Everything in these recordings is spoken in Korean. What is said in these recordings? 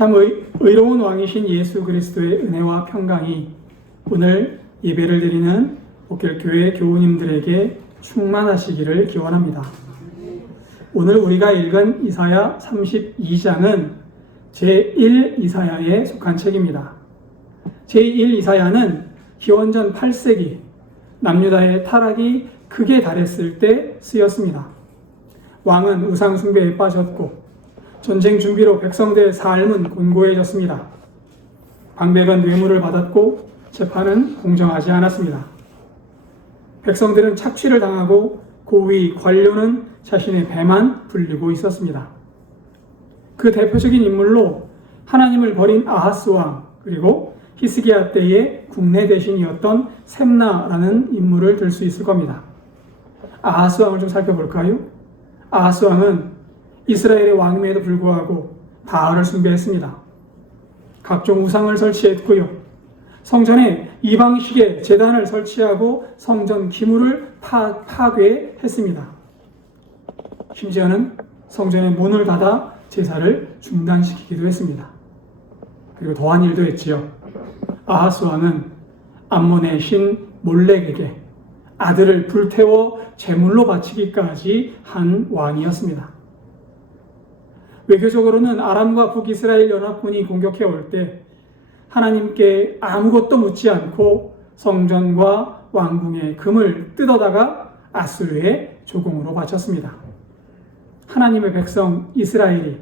참 의로운 왕이신 예수 그리스도의 은혜와 평강이 오늘 예배를 드리는 복결교회 교우님들에게 충만하시기를 기원합니다. 오늘 우리가 읽은 이사야 32장은 제1 이사야에 속한 책입니다. 제1 이사야는 기원전 8세기 남유다의 타락이 극에 달했을 때 쓰였습니다. 왕은 우상 숭배에 빠졌고 전쟁 준비로 백성들의 삶은 곤고해졌습니다. 방백은 뇌물을 받았고 재판은 공정하지 않았습니다. 백성들은 착취를 당하고 고위 관료는 자신의 배만 불리고 있었습니다. 그 대표적인 인물로 하나님을 버린 아하스 왕, 그리고 히스기야 때의 국내 대신이었던 셈나라는 인물을 들 수 있을 겁니다. 아하스 왕을 좀 살펴볼까요? 아하스 왕은 이스라엘의 왕임에도 불구하고 바알을 숭배했습니다. 각종 우상을 설치했고요. 성전에 이방식의 제단을 설치하고 성전 기물을 파괴했습니다. 심지어는 성전의 문을 닫아 제사를 중단시키기도 했습니다. 그리고 더한 일도 했지요. 아하스 왕은 암몬의 신 몰렉에게 아들을 불태워 제물로 바치기까지 한 왕이었습니다. 외교적으로는 아람과 북이스라엘 연합군이 공격해 올 때 하나님께 아무것도 묻지 않고 성전과 왕궁의 금을 뜯어다가 아수르의 조공으로 바쳤습니다. 하나님의 백성 이스라엘이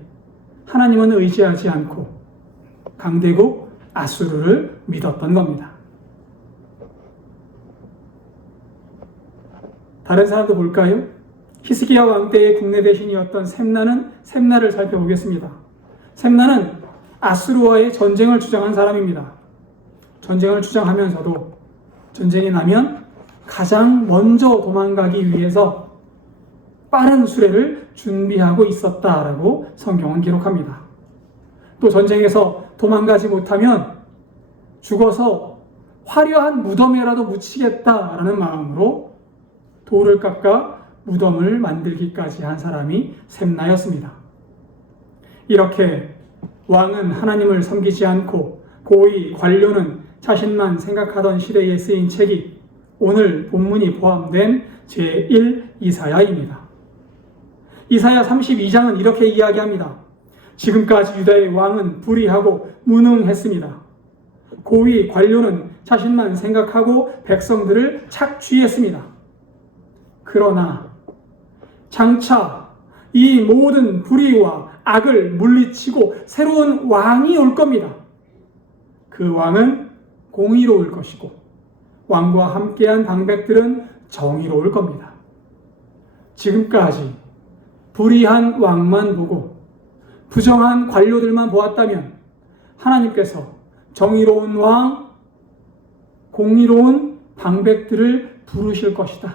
하나님은 의지하지 않고 강대국 아수르를 믿었던 겁니다. 다른 사람도 볼까요? 히스기야 왕 때의 국내 대신이었던 셈나를 살펴보겠습니다. 셈나는 아수르와의 전쟁을 주장한 사람입니다. 전쟁을 주장하면서도 전쟁이 나면 가장 먼저 도망가기 위해서 빠른 수레를 준비하고 있었다라고 성경은 기록합니다. 또 전쟁에서 도망가지 못하면 죽어서 화려한 무덤에라도 묻히겠다라는 마음으로 돌을 깎아 무덤을 만들기까지 한 사람이 셈나였습니다. 이렇게 왕은 하나님을 섬기지 않고 고위 관료는 자신만 생각하던 시대에 쓰인 책이 오늘 본문이 포함된 제1 이사야입니다. 이사야 32장은 이렇게 이야기합니다. 지금까지 유다의 왕은 불의하고 무능했습니다. 고위 관료는 자신만 생각하고 백성들을 착취했습니다. 그러나 장차 이 모든 불의와 악을 물리치고 새로운 왕이 올 겁니다. 그 왕은 공의로울 것이고 왕과 함께한 방백들은 정의로울 겁니다. 지금까지 불의한 왕만 보고 부정한 관료들만 보았다면 하나님께서 정의로운 왕, 공의로운 방백들을 부르실 것이다,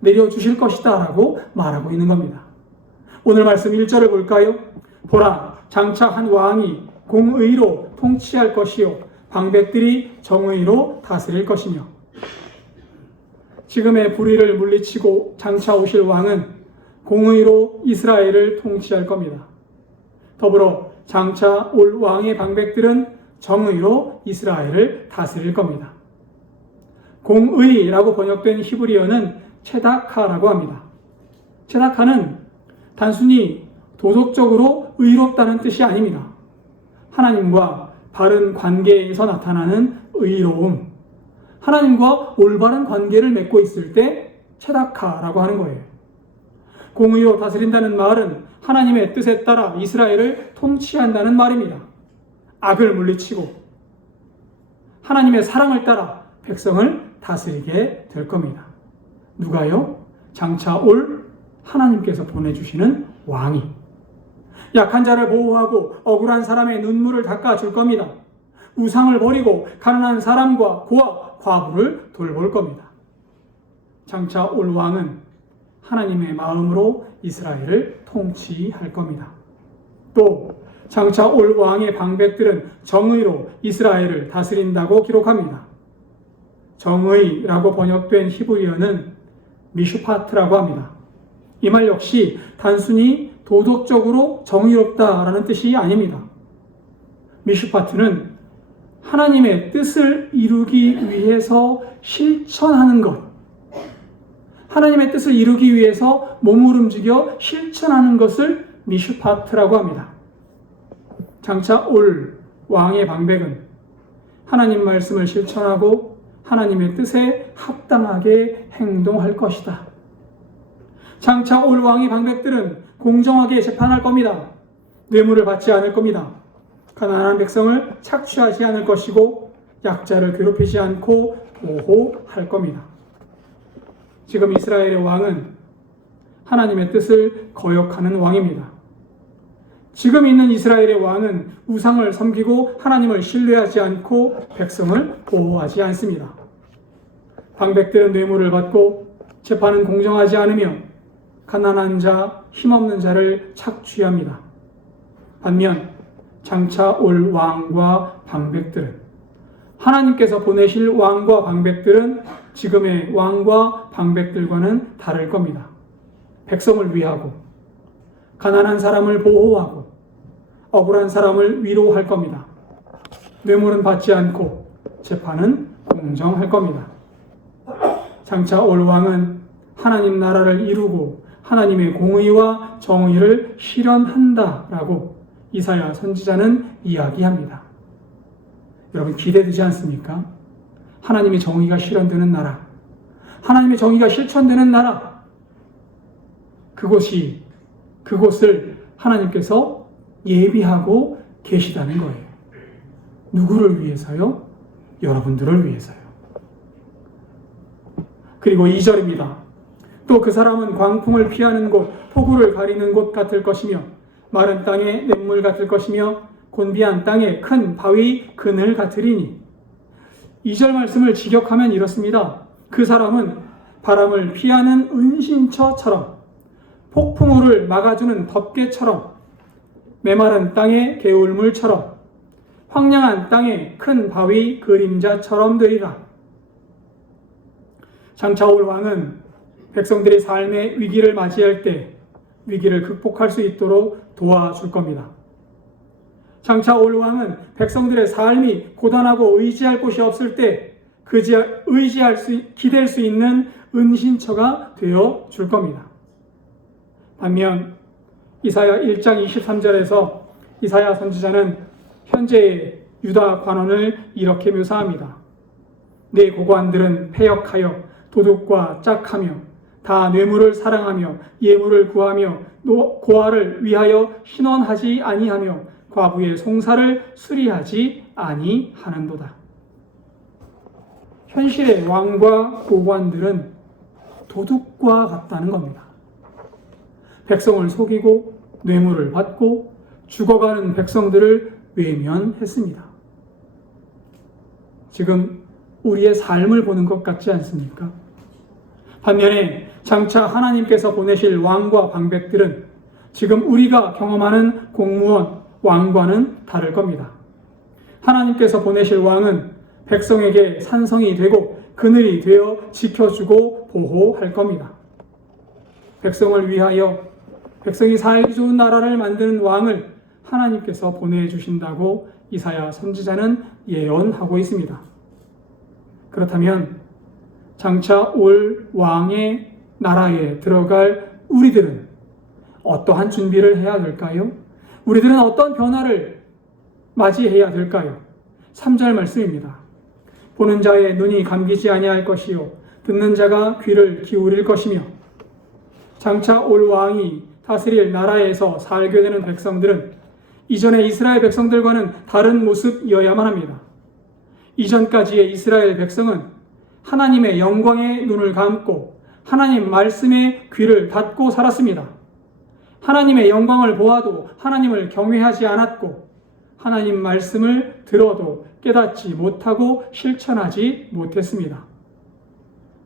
내려주실 것이다 라고 말하고 있는 겁니다. 오늘 말씀 1절을 볼까요? 보라, 장차 한 왕이 공의로 통치할 것이요 방백들이 정의로 다스릴 것이며. 지금의 불의를 물리치고 장차 오실 왕은 공의로 이스라엘을 통치할 겁니다. 더불어 장차 올 왕의 방백들은 정의로 이스라엘을 다스릴 겁니다. 공의라고 번역된 히브리어는 체다카라고 합니다. 체다카는 단순히 도덕적으로 의롭다는 뜻이 아닙니다. 하나님과 바른 관계에서 나타나는 의로움, 하나님과 올바른 관계를 맺고 있을 때 체다카라고 하는 거예요. 공의로 다스린다는 말은 하나님의 뜻에 따라 이스라엘을 통치한다는 말입니다. 악을 물리치고 하나님의 사랑을 따라 백성을 다스리게 될 겁니다. 누가요? 장차 올 하나님께서 보내주시는 왕이 약한 자를 보호하고 억울한 사람의 눈물을 닦아줄 겁니다. 우상을 버리고 가난한 사람과 고아, 과부를 돌볼 겁니다. 장차 올 왕은 하나님의 마음으로 이스라엘을 통치할 겁니다. 또 장차 올 왕의 방백들은 정의로 이스라엘을 다스린다고 기록합니다. 정의라고 번역된 히브리어는 미슈파트라고 합니다. 이 말 역시 단순히 도덕적으로 정의롭다라는 뜻이 아닙니다. 미슈파트는 하나님의 뜻을 이루기 위해서 실천하는 것, 하나님의 뜻을 이루기 위해서 몸을 움직여 실천하는 것을 미슈파트라고 합니다. 장차 올 왕의 방백은 하나님 말씀을 실천하고 하나님의 뜻에 합당하게 행동할 것이다. 장차 올 왕의 방백들은 공정하게 재판할 겁니다. 뇌물을 받지 않을 겁니다. 가난한 백성을 착취하지 않을 것이고 약자를 괴롭히지 않고 보호할 겁니다. 지금 이스라엘의 왕은 하나님의 뜻을 거역하는 왕입니다. 지금 있는 이스라엘의 왕은 우상을 섬기고 하나님을 신뢰하지 않고 백성을 보호하지 않습니다. 방백들은 뇌물을 받고 재판은 공정하지 않으며 가난한 자, 힘없는 자를 착취합니다. 반면 장차 올 왕과 방백들은, 하나님께서 보내실 왕과 방백들은 지금의 왕과 방백들과는 다를 겁니다. 백성을 위하고 가난한 사람을 보호하고 억울한 사람을 위로할 겁니다. 뇌물은 받지 않고 재판은 공정할 겁니다. 장차 올 왕은 하나님 나라를 이루고 하나님의 공의와 정의를 실현한다라고 이사야 선지자는 이야기합니다. 여러분, 기대되지 않습니까? 하나님의 정의가 실현되는 나라, 하나님의 정의가 실천되는 나라, 그곳을 하나님께서 예비하고 계시다는 거예요. 누구를 위해서요? 여러분들을 위해서요. 그리고 2절입니다. 또 그 사람은 광풍을 피하는 곳, 폭우를 가리는 곳 같을 것이며 마른 땅에 냇물 같을 것이며 곤비한 땅에 큰 바위 그늘 같으리니. 2절 말씀을 직역하면 이렇습니다. 그 사람은 바람을 피하는 은신처처럼, 폭풍우를 막아주는 덮개처럼, 메마른 땅의 개울물처럼, 황량한 땅의 큰 바위 그림자처럼 되리라. 장차 올 왕은 백성들이 삶의 위기를 맞이할 때 위기를 극복할 수 있도록 도와줄 겁니다. 장차 올 왕은 백성들의 삶이 고단하고 의지할 곳이 없을 때 기댈 수 있는 은신처가 되어 줄 겁니다. 반면 이사야 1장 23절에서 이사야 선지자는 현재의 유다 관원을 이렇게 묘사합니다. 내 고관들은 패역하여 도둑과 짝하며 다 뇌물을 사랑하며 예물을 구하며 고아를 위하여 신원하지 아니하며 과부의 송사를 수리하지 아니하는도다. 현실의 왕과 고관들은 도둑과 같다는 겁니다. 백성을 속이고 뇌물을 받고 죽어가는 백성들을 외면했습니다. 지금 우리의 삶을 보는 것 같지 않습니까? 반면에 장차 하나님께서 보내실 왕과 방백들은 지금 우리가 경험하는 공무원, 왕과는 다를 겁니다. 하나님께서 보내실 왕은 백성에게 산성이 되고 그늘이 되어 지켜주고 보호할 겁니다. 백성을 위하여 백성이 살기 좋은 나라를 만드는 왕을 하나님께서 보내주신다고 이사야 선지자는 예언하고 있습니다. 그렇다면 장차 올 왕의 나라에 들어갈 우리들은 어떠한 준비를 해야 될까요? 우리들은 어떤 변화를 맞이해야 될까요? 3절 말씀입니다. 보는 자의 눈이 감기지 아니할 것이요 듣는 자가 귀를 기울일 것이며. 장차 올 왕이 다스릴 나라에서 살게 되는 백성들은 이전의 이스라엘 백성들과는 다른 모습이어야만 합니다. 이전까지의 이스라엘 백성은 하나님의 영광에 눈을 감고 하나님 말씀에 귀를 닫고 살았습니다. 하나님의 영광을 보아도 하나님을 경외하지 않았고 하나님 말씀을 들어도 깨닫지 못하고 실천하지 못했습니다.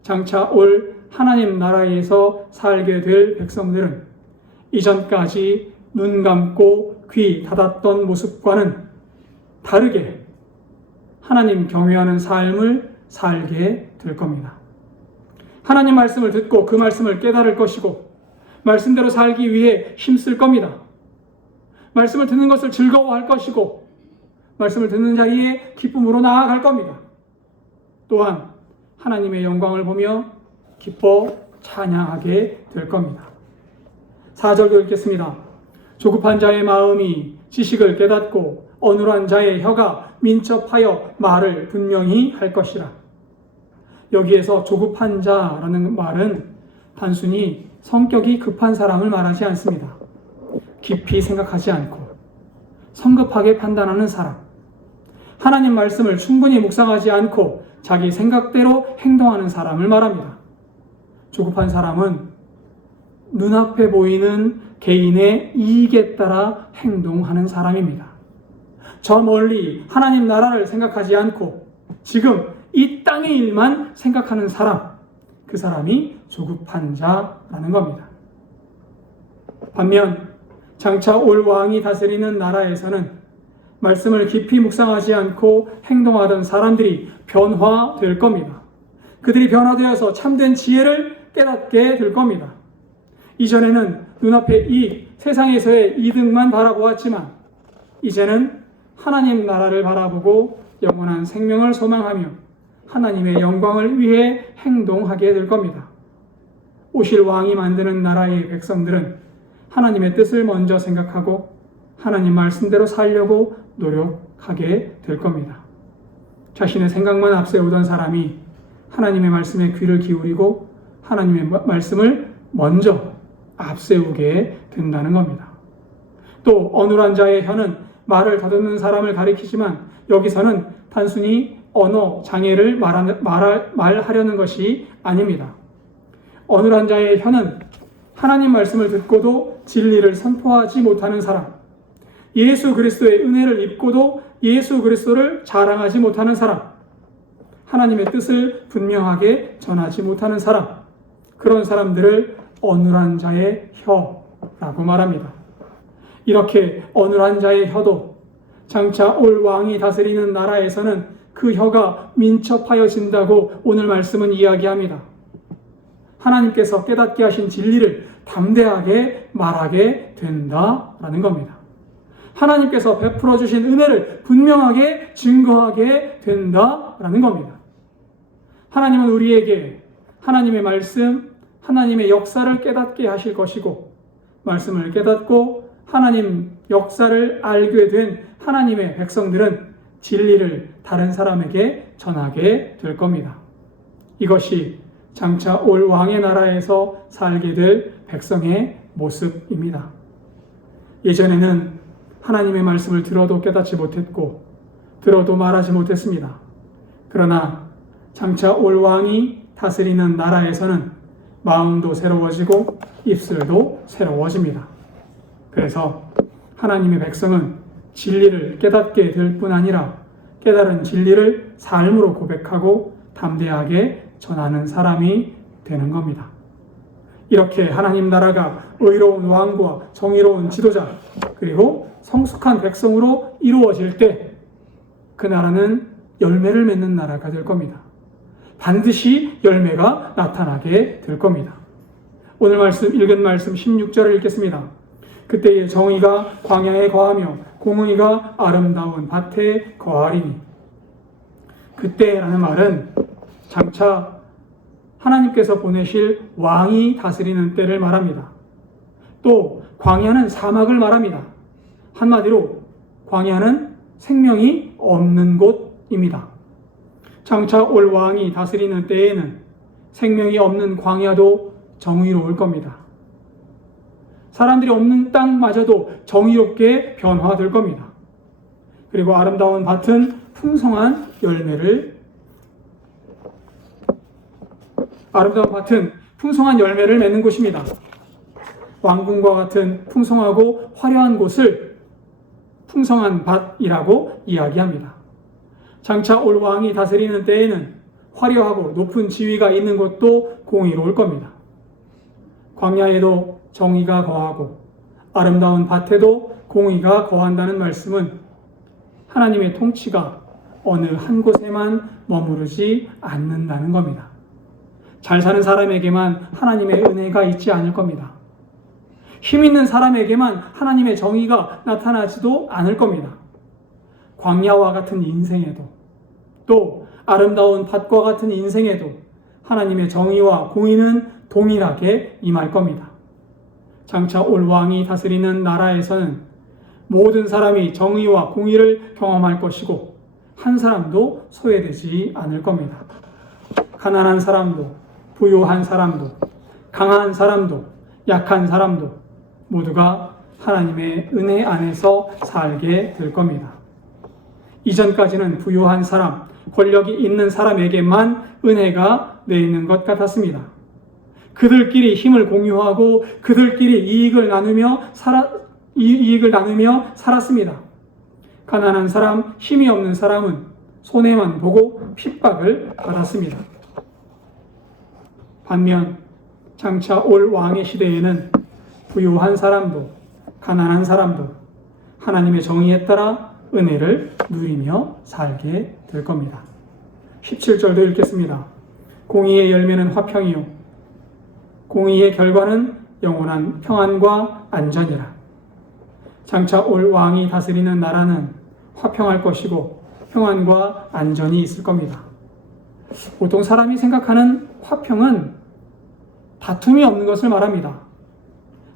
장차 올 하나님 나라에서 살게 될 백성들은 이전까지 눈 감고 귀 닫았던 모습과는 다르게 하나님 경외하는 삶을 살게 될 겁니다. 하나님 말씀을 듣고 그 말씀을 깨달을 것이고 말씀대로 살기 위해 힘쓸 겁니다. 말씀을 듣는 것을 즐거워할 것이고 말씀을 듣는 자리에 기쁨으로 나아갈 겁니다. 또한 하나님의 영광을 보며 기뻐 찬양하게 될 겁니다. 4절도 읽겠습니다. 조급한 자의 마음이 지식을 깨닫고 어눌한 자의 혀가 민첩하여 말을 분명히 할 것이라. 여기에서 조급한 자라는 말은 단순히 성격이 급한 사람을 말하지 않습니다. 깊이 생각하지 않고 성급하게 판단하는 사람, 하나님 말씀을 충분히 묵상하지 않고 자기 생각대로 행동하는 사람을 말합니다. 조급한 사람은 눈앞에 보이는 개인의 이익에 따라 행동하는 사람입니다. 저 멀리 하나님 나라를 생각하지 않고 지금 이 땅의 일만 생각하는 사람, 그 사람이 조급한 자라는 겁니다. 반면 장차 올 왕이 다스리는 나라에서는 말씀을 깊이 묵상하지 않고 행동하던 사람들이 변화될 겁니다. 그들이 변화되어서 참된 지혜를 깨닫게 될 겁니다. 이전에는 눈앞의 이익, 세상에서의 이득만 바라보았지만 이제는 하나님 나라를 바라보고 영원한 생명을 소망하며 하나님의 영광을 위해 행동하게 될 겁니다. 오실 왕이 만드는 나라의 백성들은 하나님의 뜻을 먼저 생각하고 하나님 말씀대로 살려고 노력하게 될 겁니다. 자신의 생각만 앞세우던 사람이 하나님의 말씀에 귀를 기울이고 하나님의 말씀을 먼저 앞세우게 된다는 겁니다. 또 어눌한 자의 혀는 말을 다듬는 사람을 가리키지만 여기서는 단순히 언어 장애를 말하려는 것이 아닙니다. 어눌한 자의 혀는 하나님 말씀을 듣고도 진리를 선포하지 못하는 사람, 예수 그리스도의 은혜를 입고도 예수 그리스도를 자랑하지 못하는 사람, 하나님의 뜻을 분명하게 전하지 못하는 사람, 그런 사람들을 어눌한 자의 혀라고 말합니다. 이렇게 어눌한 자의 혀도 장차 올 왕이 다스리는 나라에서는 그 혀가 민첩하여진다고 오늘 말씀은 이야기합니다. 하나님께서 깨닫게 하신 진리를 담대하게 말하게 된다라는 겁니다. 하나님께서 베풀어 주신 은혜를 분명하게 증거하게 된다라는 겁니다. 하나님은 우리에게 하나님의 말씀, 하나님의 역사를 깨닫게 하실 것이고 말씀을 깨닫고 하나님 역사를 알게 된 하나님의 백성들은 진리를 다른 사람에게 전하게 될 겁니다. 이것이 장차 올 왕의 나라에서 살게 될 백성의 모습입니다. 예전에는 하나님의 말씀을 들어도 깨닫지 못했고 들어도 말하지 못했습니다. 그러나 장차 올 왕이 다스리는 나라에서는 마음도 새로워지고 입술도 새로워집니다. 그래서 하나님의 백성은 진리를 깨닫게 될 뿐 아니라 깨달은 진리를 삶으로 고백하고 담대하게 전하는 사람이 되는 겁니다. 이렇게 하나님 나라가 의로운 왕과 정의로운 지도자 그리고 성숙한 백성으로 이루어질 때 그 나라는 열매를 맺는 나라가 될 겁니다. 반드시 열매가 나타나게 될 겁니다. 오늘 말씀 읽은 말씀 16절을 읽겠습니다. 그때에 정의가 광야에 거하며 공의가 아름다운 밭에 거하리니. 그때라는 말은 장차 하나님께서 보내실 왕이 다스리는 때를 말합니다. 또 광야는 사막을 말합니다. 한마디로 광야는 생명이 없는 곳입니다. 장차 올 왕이 다스리는 때에는 생명이 없는 광야도 정의로울 겁니다. 사람들이 없는 땅마저도 정의롭게 변화될 겁니다. 그리고 아름다운 밭은 풍성한 열매를 맺는 곳입니다. 왕궁과 같은 풍성하고 화려한 곳을 풍성한 밭이라고 이야기합니다. 장차 올 왕이 다스리는 때에는 화려하고 높은 지위가 있는 곳도 공의로울 겁니다. 광야에도 정의가 거하고 아름다운 밭에도 공의가 거한다는 말씀은 하나님의 통치가 어느 한 곳에만 머무르지 않는다는 겁니다. 잘 사는 사람에게만 하나님의 은혜가 있지 않을 겁니다. 힘 있는 사람에게만 하나님의 정의가 나타나지도 않을 겁니다. 광야와 같은 인생에도, 또 아름다운 밭과 같은 인생에도 하나님의 정의와 공의는 동일하게 임할 겁니다. 장차 올 왕이 다스리는 나라에서는 모든 사람이 정의와 공의를 경험할 것이고 한 사람도 소외되지 않을 겁니다. 가난한 사람도, 부유한 사람도, 강한 사람도, 약한 사람도 모두가 하나님의 은혜 안에서 살게 될 겁니다. 이전까지는 부유한 사람, 권력이 있는 사람에게만 은혜가 내리는 것 같았습니다. 그들끼리 힘을 공유하고 그들끼리 이익을 나누며 살았습니다. 가난한 사람, 힘이 없는 사람은 손해만 보고 핍박을 받았습니다. 반면 장차 올 왕의 시대에는 부유한 사람도 가난한 사람도 하나님의 정의에 따라 은혜를 누리며 살게 될 겁니다. 17절도 읽겠습니다. 공의의 열매는 화평이요 공의의 결과는 영원한 평안과 안전이라. 장차 올 왕이 다스리는 나라는 화평할 것이고 평안과 안전이 있을 겁니다. 보통 사람이 생각하는 화평은 다툼이 없는 것을 말합니다.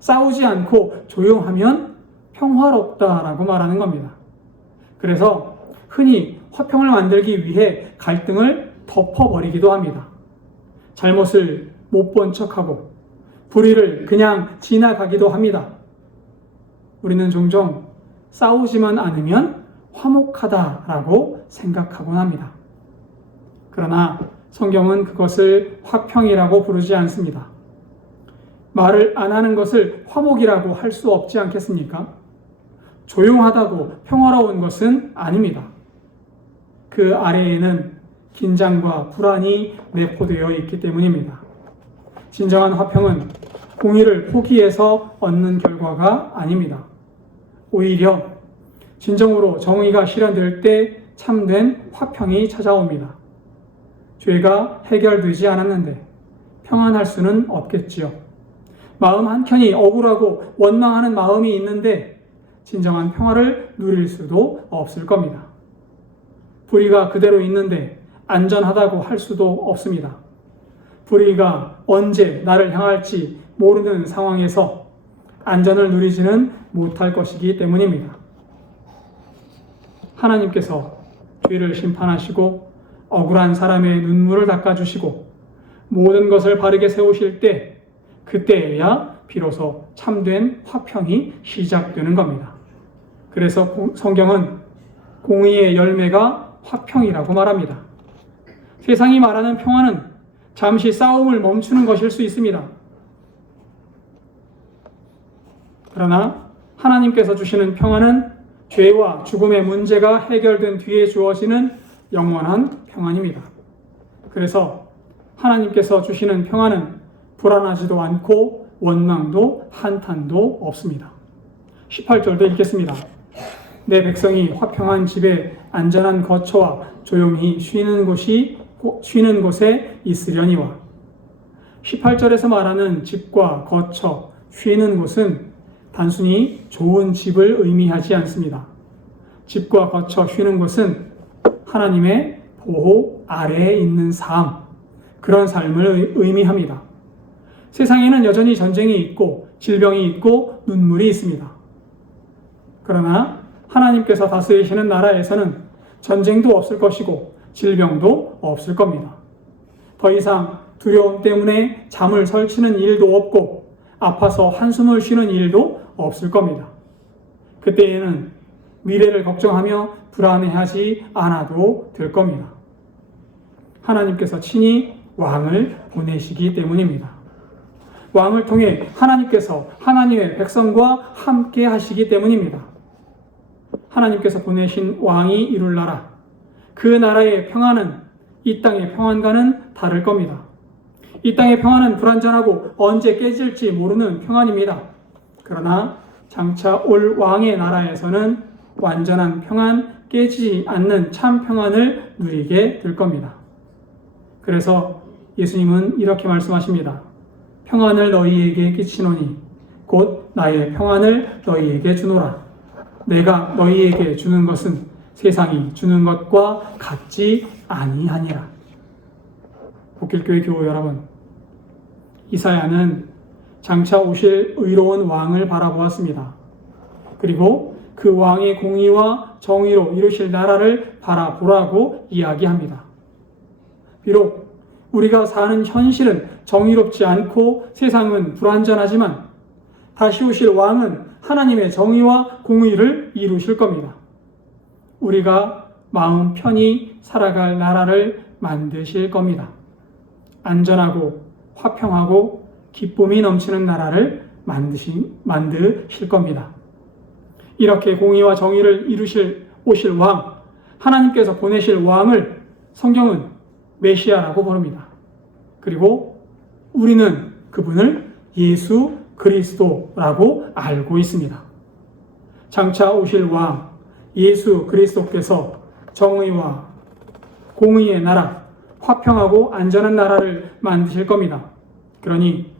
싸우지 않고 조용하면 평화롭다라고 말하는 겁니다. 그래서 흔히 화평을 만들기 위해 갈등을 덮어버리기도 합니다. 잘못을 못 본 척하고 불의를 그냥 지나가기도 합니다. 우리는 종종 싸우지만 않으면 화목하다라고 생각하곤 합니다. 그러나 성경은 그것을 화평이라고 부르지 않습니다. 말을 안 하는 것을 화목이라고 할 수 없지 않겠습니까? 조용하다고 평화로운 것은 아닙니다. 그 아래에는 긴장과 불안이 내포되어 있기 때문입니다. 진정한 화평은 공의를 포기해서 얻는 결과가 아닙니다. 오히려 진정으로 정의가 실현될 때 참된 화평이 찾아옵니다. 죄가 해결되지 않았는데 평안할 수는 없겠지요. 마음 한켠이 억울하고 원망하는 마음이 있는데 진정한 평화를 누릴 수도 없을 겁니다. 불의가 그대로 있는데 안전하다고 할 수도 없습니다. 불의가 언제 나를 향할지 모르는 상황에서 안전을 누리지는 못할 것이기 때문입니다. 하나님께서 죄를 심판하시고 억울한 사람의 눈물을 닦아주시고 모든 것을 바르게 세우실 때 그때에야 비로소 참된 화평이 시작되는 겁니다. 그래서 성경은 공의의 열매가 화평이라고 말합니다. 세상이 말하는 평화는 잠시 싸움을 멈추는 것일 수 있습니다. 그러나 하나님께서 주시는 평화는 죄와 죽음의 문제가 해결된 뒤에 주어지는 영원한 평안입니다. 그래서 하나님께서 주시는 평안은 불안하지도 않고 원망도 한탄도 없습니다. 18절도 읽겠습니다. 내 백성이 화평한 집에 안전한 거처와 조용히 쉬는 곳에 있으려니와. 18절에서 말하는 집과 거처, 쉬는 곳은 단순히 좋은 집을 의미하지 않습니다. 집과 거처, 쉬는 곳은 하나님의 보호 아래에 있는 삶, 그런 삶을 의미합니다. 세상에는 여전히 전쟁이 있고 질병이 있고 눈물이 있습니다. 그러나 하나님께서 다스리시는 나라에서는 전쟁도 없을 것이고 질병도 없을 겁니다. 더 이상 두려움 때문에 잠을 설치는 일도 없고 아파서 한숨을 쉬는 일도 없을 겁니다. 그때에는 미래를 걱정하며 불안해하지 않아도 될 겁니다. 하나님께서 친히 왕을 보내시기 때문입니다. 왕을 통해 하나님께서 하나님의 백성과 함께 하시기 때문입니다. 하나님께서 보내신 왕이 이룰 나라, 그 나라의 평안은 이 땅의 평안과는 다를 겁니다. 이 땅의 평안은 불안전하고 언제 깨질지 모르는 평안입니다. 그러나 장차 올 왕의 나라에서는 완전한 평안, 깨지지 않는 참 평안을 누리게 될 겁니다. 그래서 예수님은 이렇게 말씀하십니다. 평안을 너희에게 끼치노니 곧 나의 평안을 너희에게 주노라. 내가 너희에게 주는 것은 세상이 주는 것과 같지 아니하니라. 복길교회 교우 여러분, 이사야는 장차 오실 의로운 왕을 바라보았습니다. 그리고 그 왕의 공의와 정의로 이루실 나라를 바라보라고 이야기합니다. 비록 우리가 사는 현실은 정의롭지 않고 세상은 불완전하지만 다시 오실 왕은 하나님의 정의와 공의를 이루실 겁니다. 우리가 마음 편히 살아갈 나라를 만드실 겁니다. 안전하고 화평하고 기쁨이 넘치는 나라를 만드실 겁니다. 이렇게 공의와 정의를 이루실 오실 왕, 하나님께서 보내실 왕을 성경은 메시아라고 부릅니다. 그리고 우리는 그분을 예수 그리스도라고 알고 있습니다. 장차 오실 왕 예수 그리스도께서 정의와 공의의 나라, 화평하고 안전한 나라를 만드실 겁니다. 그러니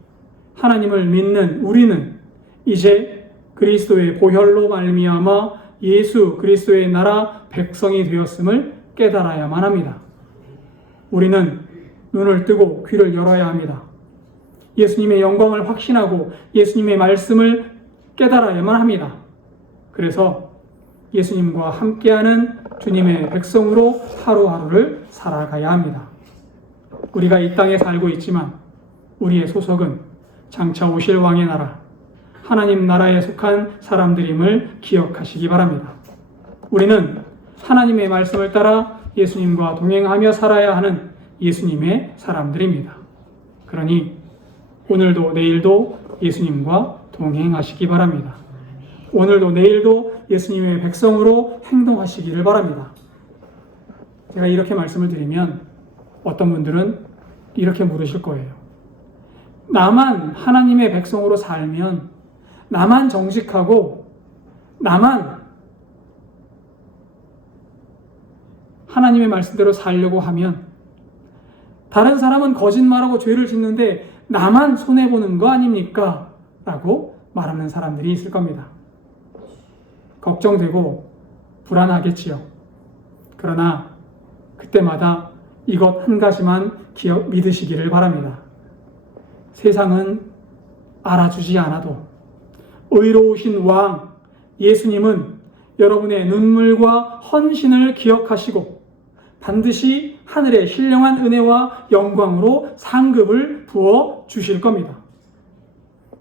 하나님을 믿는 우리는 이제 그리스도의 보혈로 말미암아 예수 그리스도의 나라 백성이 되었음을 깨달아야만 합니다. 우리는 눈을 뜨고 귀를 열어야 합니다. 예수님의 영광을 확신하고 예수님의 말씀을 깨달아야만 합니다. 그래서 예수님과 함께하는 주님의 백성으로 하루하루를 살아가야 합니다. 우리가 이 땅에 살고 있지만 우리의 소속은 장차 오실 왕의 나라, 하나님 나라에 속한 사람들임을 기억하시기 바랍니다. 우리는 하나님의 말씀을 따라 예수님과 동행하며 살아야 하는 예수님의 사람들입니다. 그러니 오늘도 내일도 예수님과 동행하시기 바랍니다. 오늘도 내일도 예수님의 백성으로 행동하시기를 바랍니다. 제가 이렇게 말씀을 드리면 어떤 분들은 이렇게 물으실 거예요. 나만 하나님의 백성으로 살면, 나만 정직하고 나만 하나님의 말씀대로 살려고 하면 다른 사람은 거짓말하고 죄를 짓는데 나만 손해보는 거 아닙니까? 라고 말하는 사람들이 있을 겁니다. 걱정되고 불안하겠지요. 그러나 그때마다 이것 한 가지만 믿으시기를 바랍니다. 세상은 알아주지 않아도 의로우신 왕 예수님은 여러분의 눈물과 헌신을 기억하시고 반드시 하늘의 신령한 은혜와 영광으로 상급을 부어 주실 겁니다.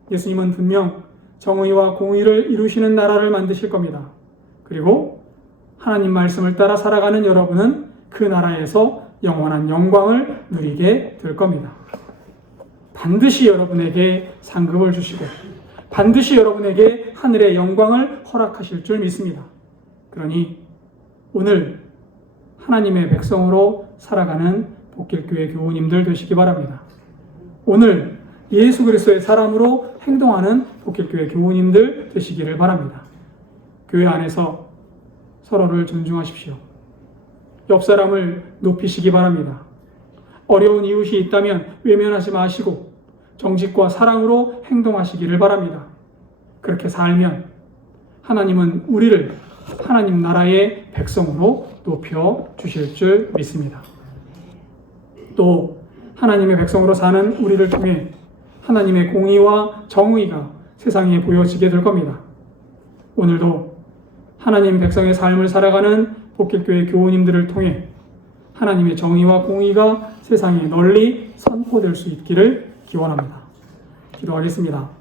예수님은 분명 정의와 공의를 이루시는 나라를 만드실 겁니다. 그리고 하나님 말씀을 따라 살아가는 여러분은 그 나라에서 영원한 영광을 누리게 될 겁니다. 반드시 여러분에게 상급을 주시고 반드시 여러분에게 하늘의 영광을 허락하실 줄 믿습니다. 그러니 오늘 하나님의 백성으로 살아가는 복길교회 교우님들 되시기 바랍니다. 오늘 예수 그리스도의 사람으로 행동하는 복길교회 교우님들 되시기를 바랍니다. 교회 안에서 서로를 존중하십시오. 옆 사람을 높이시기 바랍니다. 어려운 이웃이 있다면 외면하지 마시고 정직과 사랑으로 행동하시기를 바랍니다. 그렇게 살면 하나님은 우리를 하나님 나라의 백성으로 높여 주실 줄 믿습니다. 또 하나님의 백성으로 사는 우리를 통해 하나님의 공의와 정의가 세상에 보여지게 될 겁니다. 오늘도 하나님 백성의 삶을 살아가는 복길교회 교우님들을 통해 하나님의 정의와 공의가 세상에 널리 선포될 수 있기를 기원합니다. 기도하겠습니다.